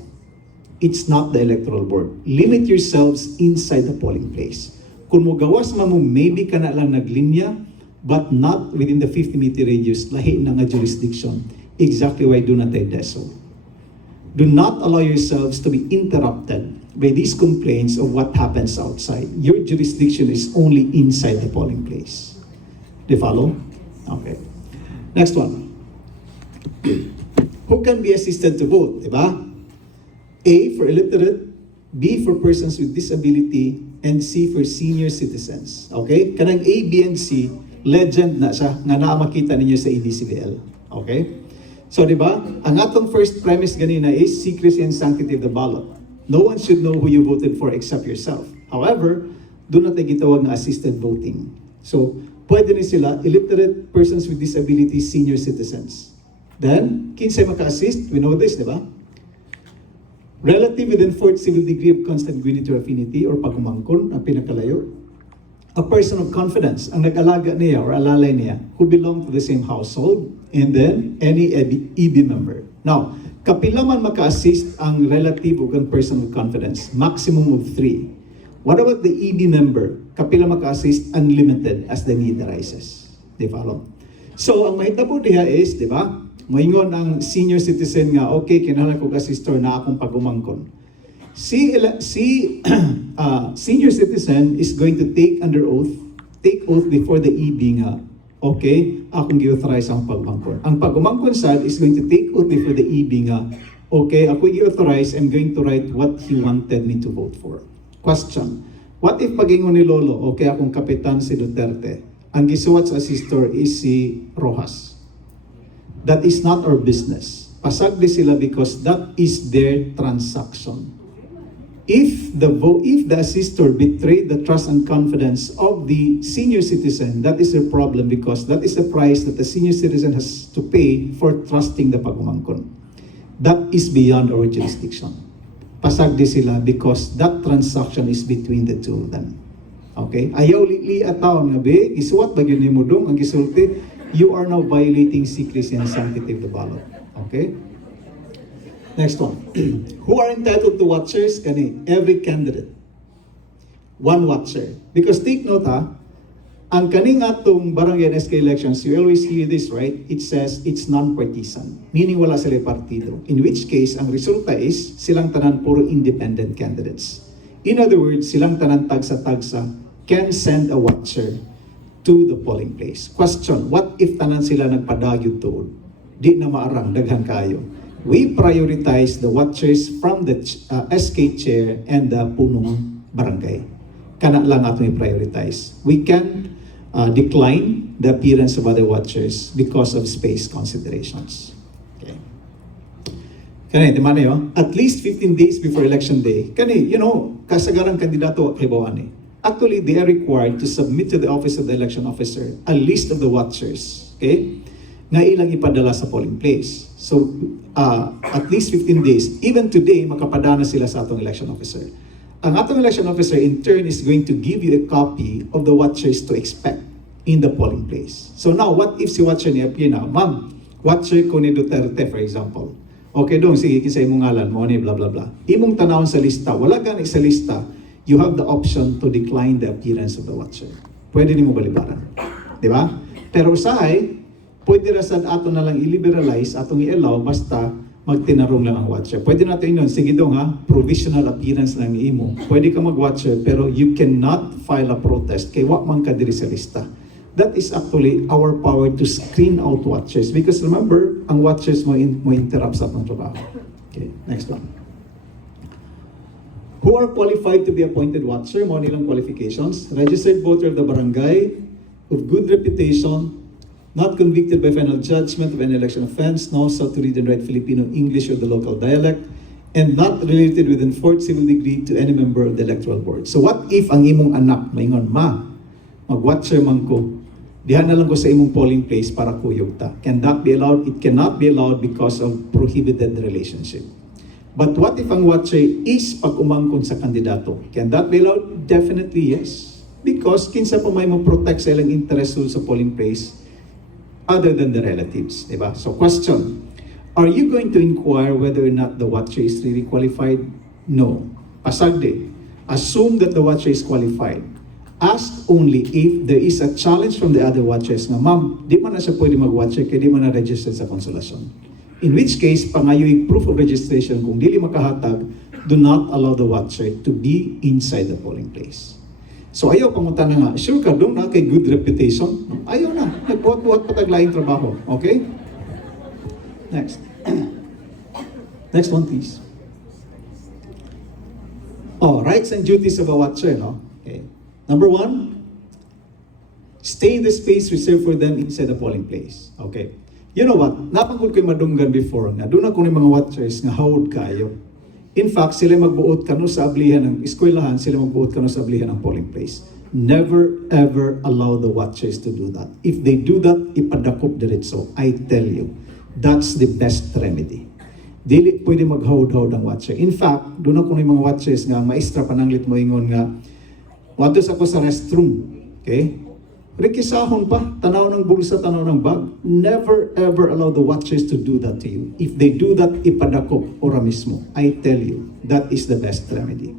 It's not the electoral board. Limit yourselves inside the polling place. Kung mo gawas mo, maybe ka na lang naglinya, but not within the 50-meter radius, lahi na nga jurisdiction. Exactly why do not I deso. Do not allow yourselves to be interrupted by these complaints of what happens outside. Your jurisdiction is only inside the polling place. Do you follow? Okay. Next one. Who can be assisted to vote? Diba? A for illiterate, B for persons with disability, and C for senior citizens. Okay? Kanang A, B, and C, legend na siya nga naamakita ninyo sa EDCBL. Okay? So, di ba? Ang atong first premise ganina is secrecy and sanctity of the ballot. No one should know who you voted for except yourself. However, doon natin gitawag na assisted voting. So, pwede ni sila illiterate, persons with disabilities, senior citizens. Then, kinsay maka-assist? We know this, di ba? Relative within fourth civil degree of consanguinity or affinity or pagumangkon, ang pinakalayo. A person of confidence, ang nag-alaga niya or alalay niya, who belong to the same household, and then any EB member. Now, kapila man maka-assist ang relative o person of confidence, maximum of 3. What about the EB member? Kapila maka-assist, unlimited as the need arises. Di follow? So, ang mahitabo diha is, di ba, moingon ang senior citizen nga, okay, kinahanglan ko assistor na akong pagumangkon. Senior citizen is going to take oath before the EB nga, okay, akong gi-authorize ang pagumangkon. Ang pagumangkon sad is going to take oath before the EB nga, okay, ako gi-authorize, I'm going to write what he wanted me to vote for. Question, what if pagingon ni Lolo, okay, akong kapitan si Duterte, ang gisuwat sa assistor is si Rojas. That is not our business. Pasagdi sila because that is their transaction. If the assistor betrayed the trust and confidence of the senior citizen, that is a problem because that is a price that the senior citizen has to pay for trusting the pagumangkon. That is beyond our jurisdiction. Pasagdi sila because that transaction is between the two of them. Okay? Ayaw li ataw nga be, isuwat ba yun ni Mudong ang gisulti, you are now violating secrecy and sanctity of the ballot. Okay? Next one. Who are entitled to watchers? Kani, every candidate. One watcher. Because take note ha, ang kaning atong barangay and SK elections, you always hear this, right? It says it's non-partisan. Meaning wala sila partido. In which case, ang resulta is silang tanan puro independent candidates. In other words, silang tanan tagsa-tagsa can send a watcher to the polling place. Question, what if tanan sila nagpadagyod tuod? Di na maarang, daghan kayo. We prioritize the watchers from the SK chair and the punong barangay. Kana lang ato i-prioritize. We can decline the appearance of other watchers because of space considerations. Okay. Kani, timano yo? At least 15 days before election day. Kani, kasagarang kandidato kay Bawani. Actually, they are required to submit to the office of the election officer a list of the watchers. Okay? Nga ilang ipadala sa polling place. So, at least 15 days. Even today, makapadana sila sa atong election officer. Ang atong election officer, in turn, is going to give you a copy of the watchers to expect in the polling place. So now, what if si watcher niya appear na, ma'am, watcher ko ni Duterte, for example. Okay dong, sige, kisay mong ngalan mo, ni blah, blah, blah. Imong tanawon sa lista, wala gani sa lista, you have the option to decline the appearance of the watcher. Pwede ni mo balibaran. Di ba? Pero usahay, pwede rasan ato na lang i-liberalize, atong i-allow, basta magtinarong lang ang watcher. Pwede natin yun, sige dong ha, provisional appearance lang ni imo. Pwede ka mag-watcher, pero you cannot file a protest kay wa man ka diri sa lista. That is actually our power to screen out watchers. Because remember, ang watchers mo interrupt sa atong trabaho. Okay, next one. Who are qualified to be appointed watcher? Mo nilang qualifications. Registered voter of the barangay, of good reputation, not convicted by final judgment of an election offense, knows how to read and write Filipino, English, or the local dialect, and not related within fourth civil degree to any member of the electoral board. So what if ang imong anak, maingon, ma, mag-watcher man ko, diha na lang ko sa imong polling place para kuyog ta. Can that be allowed? It cannot be allowed because of prohibited relationship. But what if ang watcher is pag-umangkon sa kandidato? Can that be allowed? Definitely yes. Because kinsa pa may mo protect sa ilang interest sa polling place other than the relatives, diba? So question, are you going to inquire whether or not the watcher is really qualified? No. Pasagde, assume that the watcher is qualified. Ask only if there is a challenge from the other watchers nga, ma'am, di man na siya pwede mag-watcher kaya di man na registered sa konsolasyon. In which case, pangayoy proof of registration kung dili makahatag, do not allow the watcher to be inside the polling place. So ayaw pangunta na nga, sure ka doon na kay good reputation? Ayaw na, nagbuhat-buhat pataglaing trabaho. Okay? Next. Next one, please. Oh, rights and duties of a watcher, no? Okay. Number 1, stay in the space reserved for them inside the polling place. Okay. You know what? Napangkod ko'y madunggan before nga, doon ako ni mga watchers nga hawod kayo. In fact, sila magbuot kano sa ablihan ng eskwelahan, sila magbuot kano sa ablihan ng polling place. Never ever allow the watchers to do that. If they do that, ipadakop diretso. I tell you, that's the best remedy. Dili pwede maghawod-hawod ang watcher. In fact, doon ako ni mga watchers nga, maestra pananglit mo ingon nga, watos ako sa restroom, okay? Rikisahon pa, tanaw ng bulsa, tanaw ng bag. Never ever allow the watchers to do that to you. If they do that, ipadakop ora mismo. I tell you, that is the best remedy.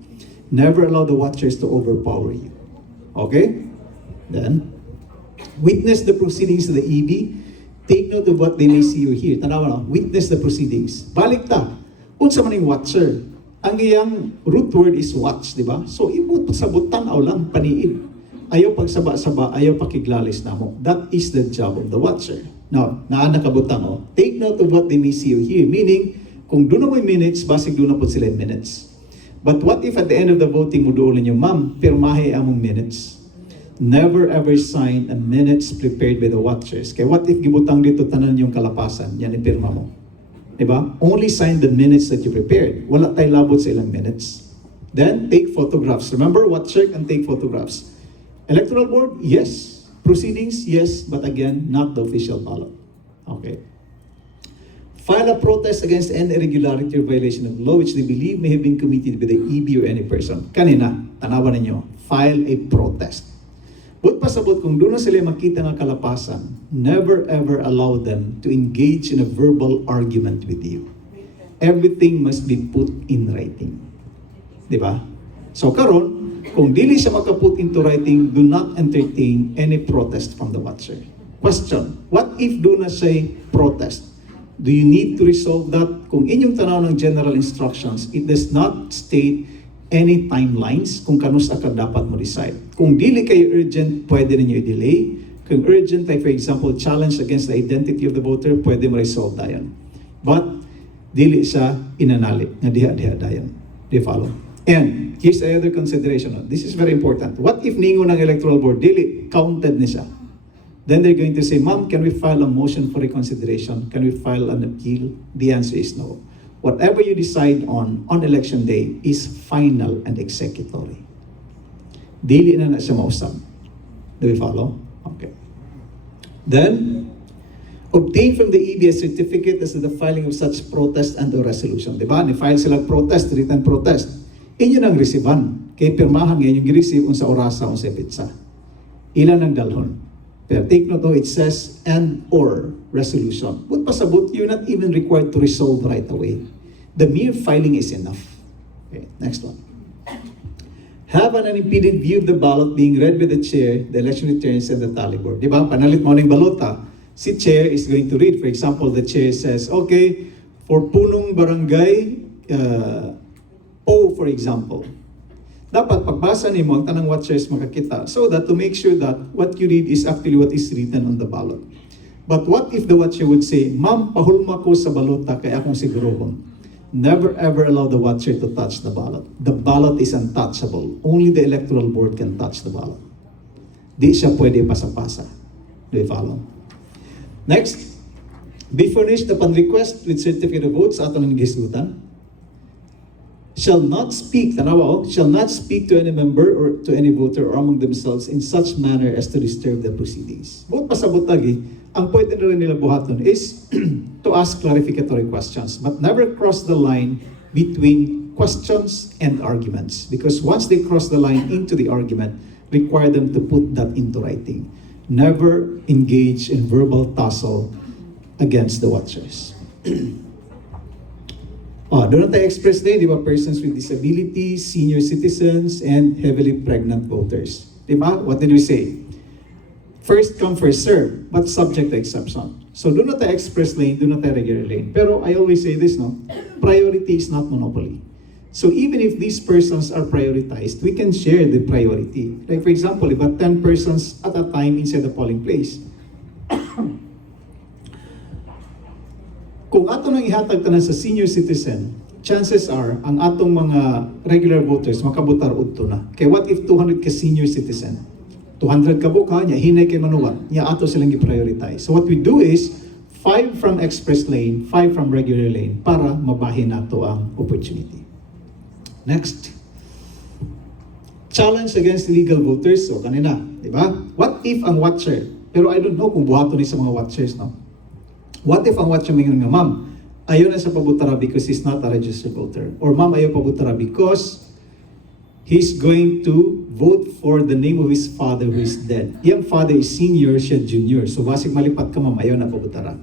Never allow the watchers to overpower you. Okay? Then, witness the proceedings of the EB. Take note of what they may see or hear. Tanawa na, witness the proceedings. Balik ta. Unsa man yung watcher? Ang iyang root word is watch, di ba? So, ibut sa butang aw lang, paniid. Ayaw pagsaba-saba, ayaw pakiglalis na mo. That is the job of the watcher. Now, naan nakabutang o. Take note of what they may see or hear. Meaning, kung doon na mo minutes, basig doon na po sila minutes. But what if at the end of the voting mo doon ninyo, ma'am, pirmahe among minutes? Never ever sign a minutes prepared by the watchers. Kaya what if gibutang dito tanan yung kalapasan, yan ipirma mo. Diba? Only sign the minutes that you prepared. Wala tayo labot sa ilang minutes. Then, take photographs. Remember, watcher can take photographs. Electoral board, yes. Proceedings, yes. But again, not the official ballot. Okay. File a protest against any irregularity or violation of law which they believe may have been committed by the EB or any person. Kanina, tanawan ninyo, file a protest. But pasabot kung doon na sila makita ng kalapasan, never ever allow them to engage in a verbal argument with you. Everything must be put in writing. Diba? So karon, kung dili siya makaput into writing, do not entertain any protest from the watcher. Question, what if doon na siya protest? Do you need to resolve that? Kung inyong tanaw ng general instructions, it does not state any timelines kung kanus ka dapat mo decide. Kung dili kayo urgent, pwede ninyo i-delay. Kung urgent, like for example, challenge against the identity of the voter, pwede mo resolve dayon. But, dili siya inanali, na diha-diha dayon. Do you follow? And, here's another consideration. This is very important. What if ningon ng electoral board, dili, counted ni siya? Then they're going to say, ma'am, can we file a motion for reconsideration? Can we file an appeal? The answer is no. Whatever you decide on election day is final and executory. Dili na siya mausap. Do we follow? Okay. Then, obtain from the EB a certificate as to the filing of such protest and or resolution. Diba? Ni-file sila protest, written protest. Inyo nang resiban. Kaya pirmahan ngayon yung gireceive sa orasa o sa pizza. Ilan ang dalhon? Pero take note, it says and or resolution. But pasabot, you're not even required to resolve right away. The mere filing is enough. Okay, next one. Have an unimpeded view of the ballot being read by the chair, the election returns, and the tally board. Diba? Panalit mo ng balota. Si chair is going to read. For example, the chair says, okay, for punong barangay, O for example. Dapat pagbasa nimo ang tanang watchers makakita so that to make sure that what you read is actually what is written on the ballot. But what if the watcher would say, ma'am, pahulma ko sa balota kaya akong sigurohon. Never ever allow the watcher to touch the ballot. The ballot is untouchable. Only the electoral board can touch the ballot. Di siya pwede pasa-pasa. Do you follow? Next, be furnished upon request with certificate of votes ato ng gisgutan. Shall not speak, tanawa, shall not speak to any member or to any voter or among themselves in such manner as to disturb the proceedings. Buot pasabot lagi, ang pwede na rin nila buhaton is to ask clarificatory questions, but never cross the line between questions and arguments. Because once they cross the line into the argument, require them to put that into writing. Never engage in verbal tussle against the watchers. Doon tayo express din, di ba, persons with disabilities, senior citizens, and heavily pregnant voters. Diba? What did we say? First come, first serve, but subject to exception. So do not tayo express lane, do not tayo regular lane. Pero I always say this, no? Priority is not monopoly. So even if these persons are prioritized, we can share the priority. Like for example, if 10 persons at a time inside the polling place, kung ato nang ihatag tanan sa senior citizen, chances are, ang atong mga regular voters, makabutar udto na. Kaya what if 200 ka senior citizen? 200 ka buka, niya hinay kay manuwa, niya ato silang i-prioritize. So what we do is, 5 from express lane, 5 from regular lane, para mabahin nato ang opportunity. Next. Challenge against illegal voters. So kanina, di ba? What if ang watcher, pero I don't know kung buhato ni sa mga watchers, no? What if ang watcher mingon nga, ma'am, ayaw na sa pabutara because he's not a registered voter. Or ma'am, ayaw pabutara because he's going to vote for the name of his father who is dead. Yung father is senior, siya junior. So basig malipat ka, ma'am, ayaw na pabutara.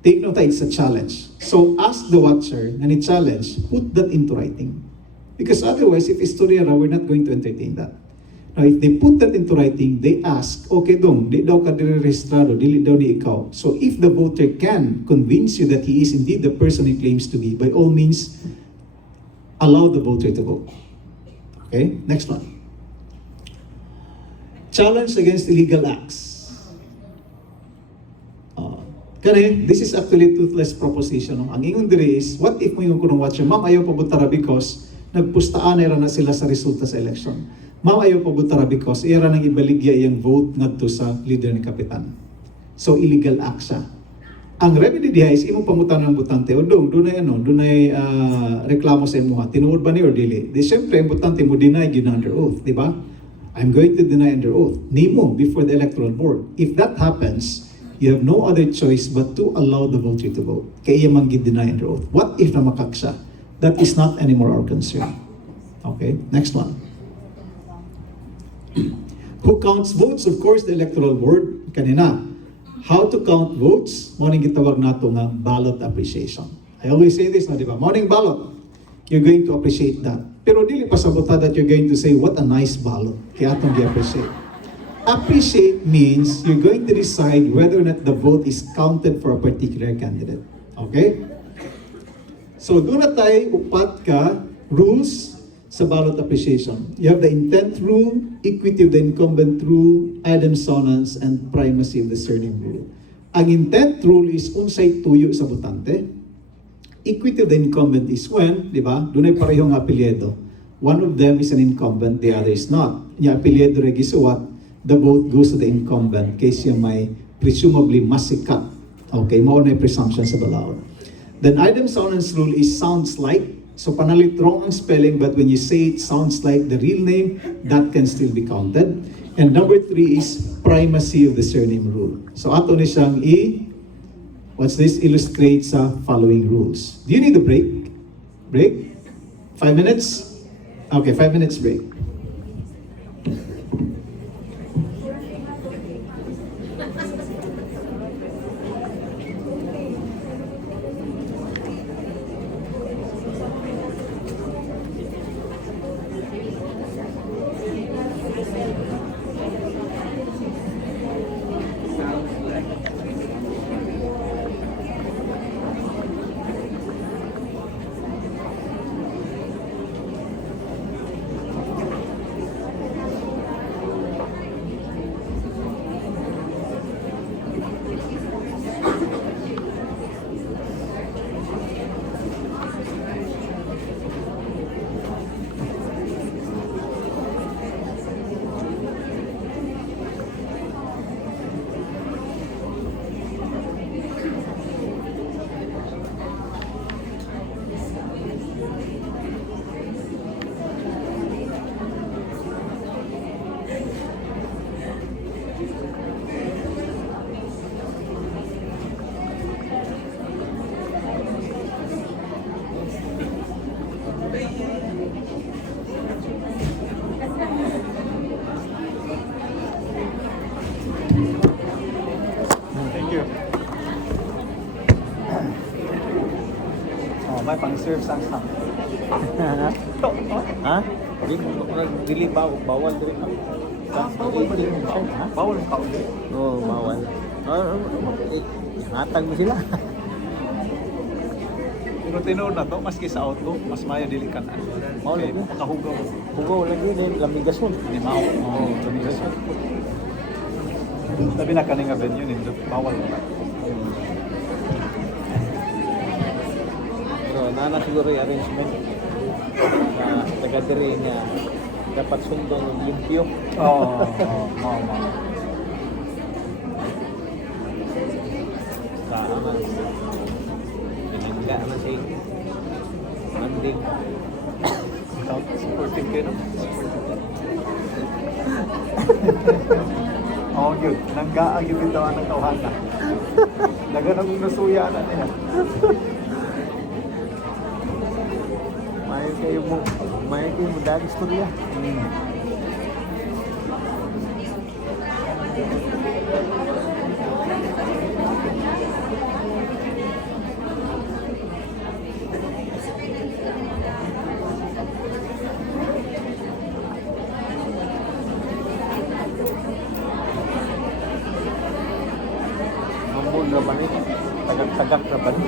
Take note, it's a challenge. So ask the watcher na ni-challenge, put that into writing. Because otherwise, if istorya ra, we're not going to entertain that. Now, if they put that into writing, they ask, okay dong, di daw ka direhistrado, dili daw ni ikaw. So if the voter can convince you that he is indeed the person he claims to be, by all means, allow the voter to vote. Okay, next one. Challenge against illegal acts. This is actually a toothless proposition. No? Ang ingon diri is, what if mo yung kunong watcher, ma'am, ayaw pabutara because nagpustaan era na sila sa resulta sa election. Ma'am, ayaw pabutara because era nang ibaligya iyang vote ngadto sa leader ni kapitan. So, illegal act siya. Ang remedy diha is, imong pamutan ng butante, o dunay reklamo sa imuha, tinuod ba ni or dili? Di syempre, ang butante mo deny yun under oath, di ba? I'm going to deny under oath. Name before the electoral board. If that happens, you have no other choice but to allow the voter to vote. Kaya iya man gid-deny under oath. What if namakak siya? That is not anymore our concern. Okay, next one. Who counts votes? Of course, the electoral board. Kanina, how to count votes? Morning gitawag nato nga ballot appreciation. I always say this, di ba? Morning ballot. You're going to appreciate that. Pero dili pa sabota that you're going to say, what a nice ballot. Kaya atong gi-appreciate. Appreciate means you're going to decide whether or not the vote is counted for a particular candidate. Okay? So doon na tayo upat ka rules sa ballot appreciation. You have the intent rule, equity of the incumbent rule, idem sonance, and primacy of the surname rule. Ang intent rule is unsay tuyo sa botante. Equity of the incumbent is when, di ba, doon ay parehong apelyido. One of them is an incumbent, the other is not. Yung apelyido rin gisuwat, the vote goes to the incumbent case yung may presumably masikat. Okay, mauna yung presumption sa balaod. Then idem sonance rule is sounds like. So panalit wrong ang spelling, but when you say it sounds like the real name, that can still be counted. And number 3 is primacy of the surname rule. So ato ni siyang what's this? Illustrate sa following rules. Do you need a break? Break? 5 minutes? Okay, 5 minutes break. pang serve sang snack. Ha? Dili ba bawal diri ka? Bawal ba din ba? Bawal ka ulit. Oo, bawal. Hatag mo sila. Pero tinuod na to, maski sa auto, mas maya dili ka na. Okay, makahugaw. Hugaw lagi din lamigason. Limaw. Oo, lamigason. Sabi na kaninga venue nindot, bawal na. Pero nana siguro yung arrangement na taga diri nga dapat sundo ng limpyo. Oo, Sa aman. Pinangga na siya. Manding. supporting kayo, no? Oo, yun. Nanggaag yung bitawan ng tawhana. Daga na kong nasuya na niya. May kayo mo dahil istorya. Mambul na ba rin? Tagak-tagak na ba rin?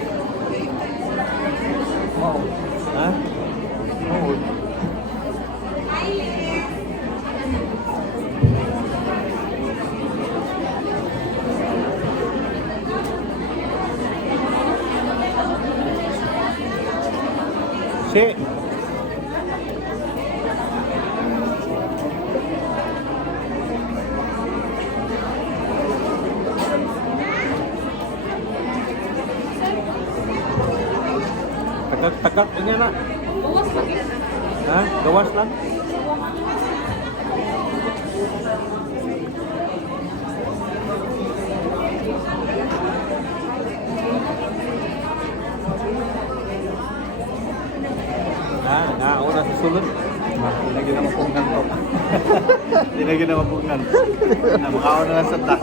Wow. Ha? Oo. Si. Tagak-tagak niya na. Gawas lagi. Ha? Gawas lang? Nauna sa sulod. Hindi na ginawapungan to. Hindi na ginawapungan. Makaon na lang sa ta.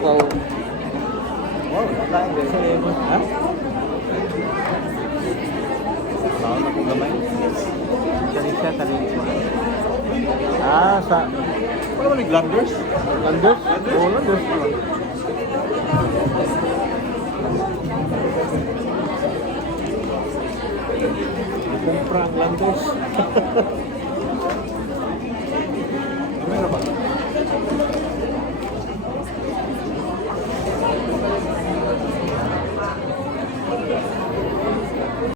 Wow. Wow, nakain din sa lemon. Ha? Makaon na po gamay. Kani siya, kani siya. Sa... Ano ba yung Glanders? Landers? Oo, Landers. Kumpra ang Landers.